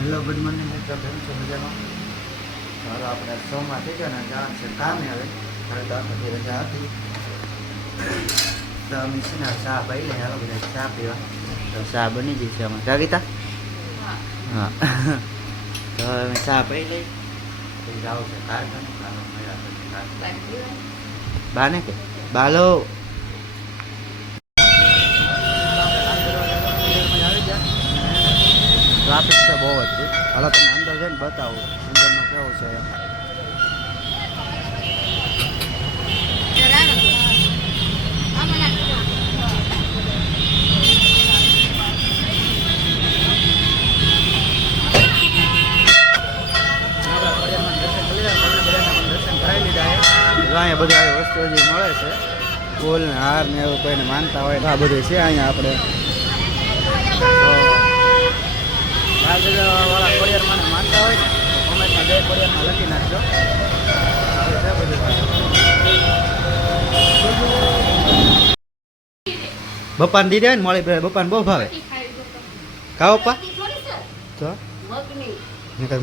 Hello good morning મિત્રો, કેમ છો? મજામાં? ચાલો આપણે સોમાં થઈ ગયા ને જવાનું છે કામે. હવે હવે તો આખી રજા હતી તો અમે છે ને ચા પી લઈએ. હાલો બધા ચા પીવા. તો ચા બની ગઈ છે અમારે કાગીતા. હા તો અમે ચા પી લઈ પછી જાવ છે કારખાને. બાને કે બાલો ટ્રાફિક છે બહુ જ. હાલો તમને અંદર જઈને બતાવું અંદરનો કેવો છે એમ. અહીંયા બધું આવી વસ્તુ હજી મળે છે. ફૂલ ને હાર ને એવું કોઈને માનતા હોય તો આ બધું છે અહીંયા આપણે. વાળા કોરિયરમાં માનતા હોય ને તો કોમેન્ટમાં જય કોરિયરમાં લખી નાખજો. બપાને દીધા ને મળી બપાને બહુ ભાવે. ખાઓ પપ્પા તો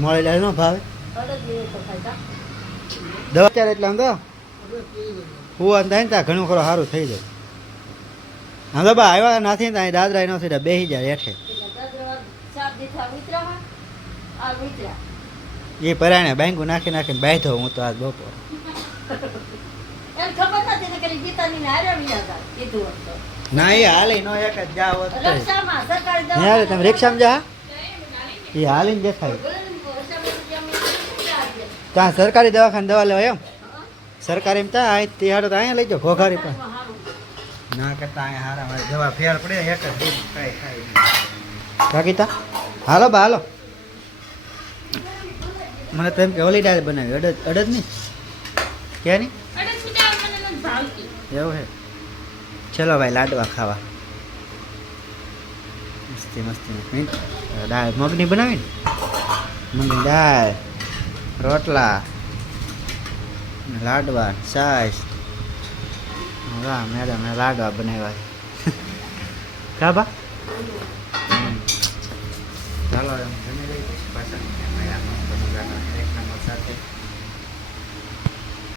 મળી લે ન ભાવે. દવા અત્યારે એટલે આમ તો હુવા થાય ને ત્યાં ઘણું ખરો સારું થઈ જાય. આમ તો બા આવ્યા નથી ત્યાં દાદરા નથી બેસી જાય હેઠે. એ પરાણે બેંકુ નાખી નાખીને બાંધો હું તો આજ બપોર. ના એ હાલે નો એક જ જાવ તમે રિક્ષામાં જા. એ હાલીને દેખાય ત્યાં સરકારી દવાખાને દવા લેવા એમ. સરકારી એમ ત્યાં તે હાડો તો અહીંયા લઈ જાઓ ઘોઘારી પણ ના કરતા અહીંયા હારા મારે દવા ફેર પડે એક જ દીધ કાંઈ ખાઈ કાકીતા. હાલો બા હાલો. મને તો એમ કે ઓલી દાળ બનાવી અડદ નહીં ક્યાં નહીં એવું છે. ચલો ભાઈ લાડવા ખાવા. મસ્તી મસ્તી દાળ મગની બનાવી ને મગની દાળ રોટલા લાડવા છાશ. વાહ મેડમ લાડવા બનાવ્યા કા બા. ચાલો એમ જમી લઈ પાછા સાથે